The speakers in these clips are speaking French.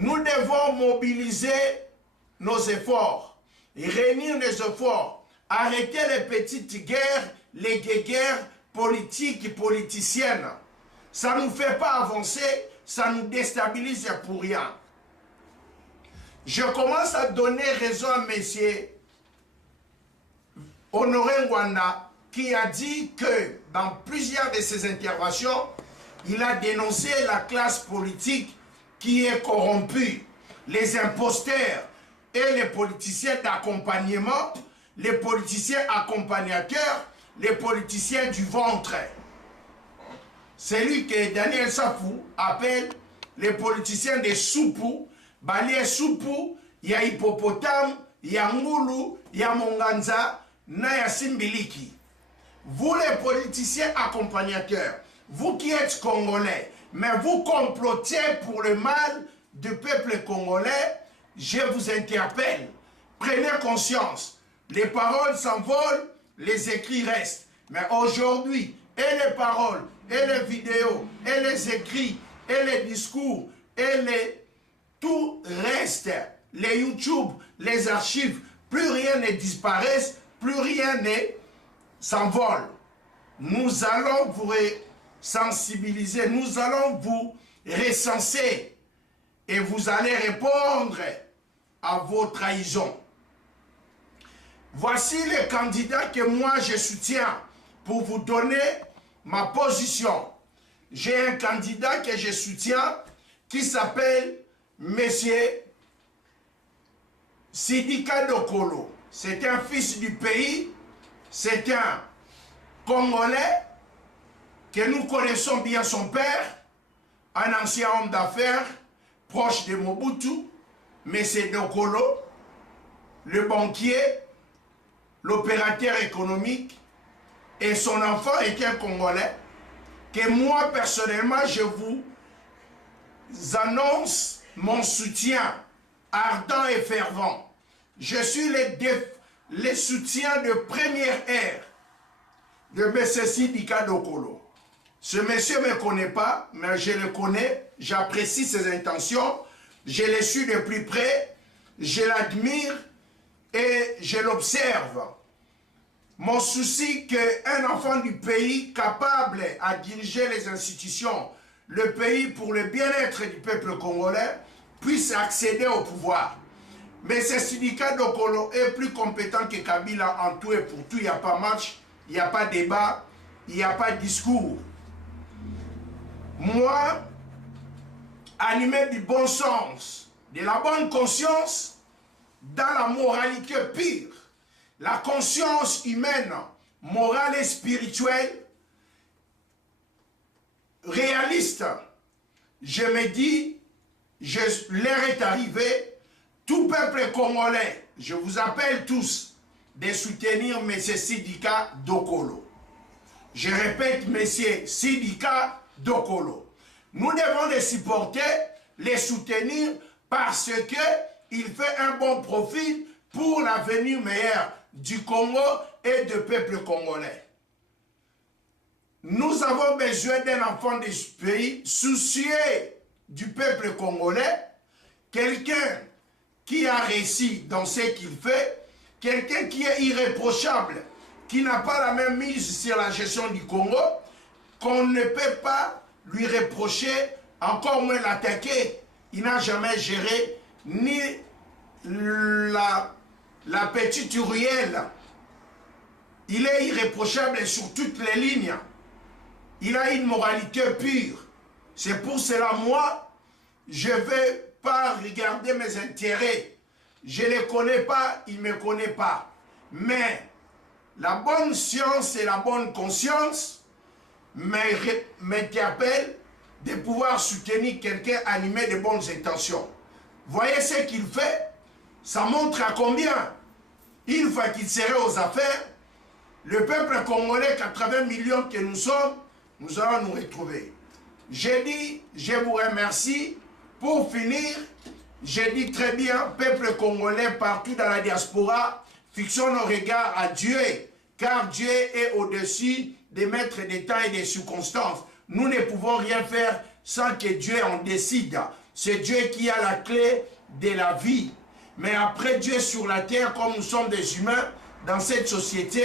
Nous devons mobiliser nos efforts, réunir nos efforts, arrêter les petites guerres, les guerres politiques et politiciennes. Ça ne nous fait pas avancer, ça nous déstabilise pour rien. Je commence à donner raison à M. Honoré Ngwanda, qui a dit que dans plusieurs de ses interventions, il a dénoncé la classe politique qui est corrompue, les imposteurs et les politiciens d'accompagnement, les politiciens accompagnateurs, les politiciens du ventre. C'est lui que Daniel Safou appelle les politiciens des soupous. Balé soupou, il y a hippopotame, il y a ngoulou, il y a monganza, na ya simbiliki. Vous les politiciens accompagnateurs, vous qui êtes congolais, mais vous complotez pour le mal du peuple congolais, je vous interpelle. Prenez conscience. Les paroles s'envolent, les écrits restent. Mais aujourd'hui, et les paroles, et les vidéos, et les écrits, et les discours, et les... tout reste. Les YouTube, les archives, plus rien ne disparaît, plus rien ne s'envole. Nous allons vous sensibiliser, nous allons vous recenser et vous allez répondre à vos trahisons. Voici les candidats que moi je soutiens pour vous donner ma position. J'ai un candidat que je soutiens qui s'appelle Monsieur Sidika Dokolo. C'est un fils du pays, c'est un Congolais que nous connaissons bien son père, un ancien homme d'affaires proche de Mobutu, Monsieur Dokolo, le banquier, l'opérateur économique, et son enfant est un Congolais que moi personnellement je vous annonce mon soutien ardent et fervent. Je suis le soutien de première ère de M. Sidika Dokolo. Ce monsieur ne me connaît pas, mais je le connais, j'apprécie ses intentions, je l'ai su de plus près, je l'admire et je l'observe. Mon souci qu'un enfant du pays capable à diriger les institutions, le pays pour le bien-être du peuple congolais, puisse accéder au pouvoir. Mais ce Sidika Dokolo est plus compétent que Kabila en tout et pour tout. Il n'y a pas match, il n'y a pas débat, il n'y a pas discours. Moi, animé du bon sens, de la bonne conscience, dans la moralité pure, la conscience humaine, morale et spirituelle, réaliste, je me dis, l'heure est arrivée, tout peuple congolais, je vous appelle tous de soutenir M. Sidika Dokolo. Je répète, M. Sidika Dokolo. Nous devons les supporter, les soutenir parce qu'il fait un bon profil pour l'avenir meilleur du Congo et du peuple congolais. Nous avons besoin d'un enfant de ce pays soucieux du peuple congolais, quelqu'un qui a réussi dans ce qu'il fait, quelqu'un qui est irréprochable, qui n'a pas la même mise sur la gestion du Congo, qu'on ne peut pas lui reprocher, encore moins l'attaquer. Il n'a jamais géré ni la petite ruelle. Il est irréprochable sur toutes les lignes. Il a une moralité pure. C'est pour cela, moi, je ne vais pas regarder mes intérêts. Je ne les connais pas, il ne me connaît pas. Mais la bonne science et la bonne conscience m'interpellent de pouvoir soutenir quelqu'un animé de bonnes intentions. Voyez ce qu'il fait, ça montre à combien, une fois qu'il serait aux affaires, le peuple congolais, 80 millions que nous sommes, nous allons nous retrouver. J'ai dit, je vous remercie. Pour finir, j'ai dit très bien, peuple congolais partout dans la diaspora, fixons nos regards à Dieu, car Dieu est au-dessus des maîtres des temps et des circonstances. Nous ne pouvons rien faire sans que Dieu en décide. C'est Dieu qui a la clé de la vie. Mais après Dieu sur la terre, comme nous sommes des humains, dans cette société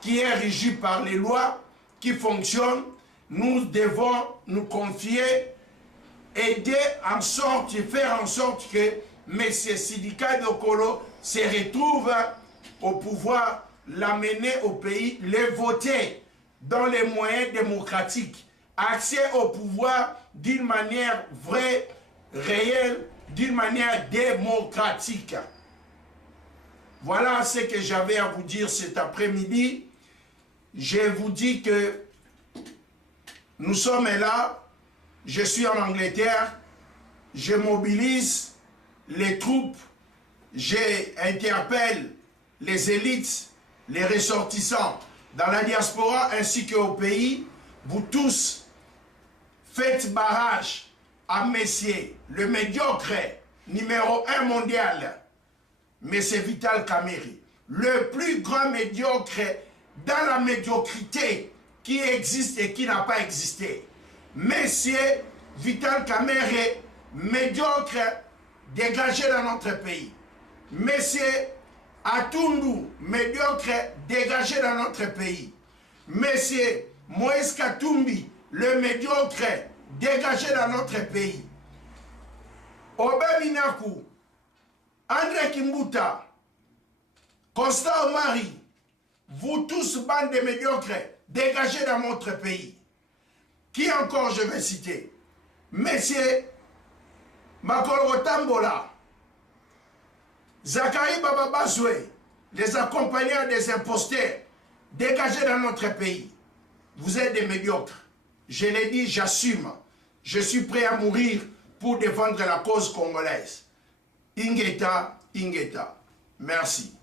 qui est régie par les lois, qui fonctionne, nous devons nous confier, aider en sorte, faire en sorte que M. Sidiki Dokolo se retrouve au pouvoir, l'amener au pays, les voter dans les moyens démocratiques, accès au pouvoir d'une manière vraie, réelle, d'une manière démocratique. Voilà ce que j'avais à vous dire cet après-midi. Je vous dis que nous sommes là, je suis en Angleterre, je mobilise les troupes, j'interpelle les élites, les ressortissants dans la diaspora ainsi qu'au pays. Vous tous faites barrage à Messier, le médiocre numéro 1 mondial, M. Vital Kamerhe, le plus grand médiocre dans la médiocrité qui existe et qui n'a pas existé. Monsieur Vital Kamerhe, médiocre, dégagé dans notre pays. Monsieur Atundu, médiocre, dégagé dans notre pays. Monsieur Moïse Katumbi, le médiocre, dégagé dans notre pays. Obe Minaku, André Kimbuta, Constant Omari, vous tous, bande de médiocres, dégagés dans notre pays. Qui encore je vais citer? Monsieur Makolo Tambola, Zachary Bababazoué, les accompagnants des imposteurs, dégagés dans notre pays. Vous êtes des médiocres. Je l'ai dit, j'assume. Je suis prêt à mourir pour défendre la cause congolaise. Ingeta, Ingeta. Merci.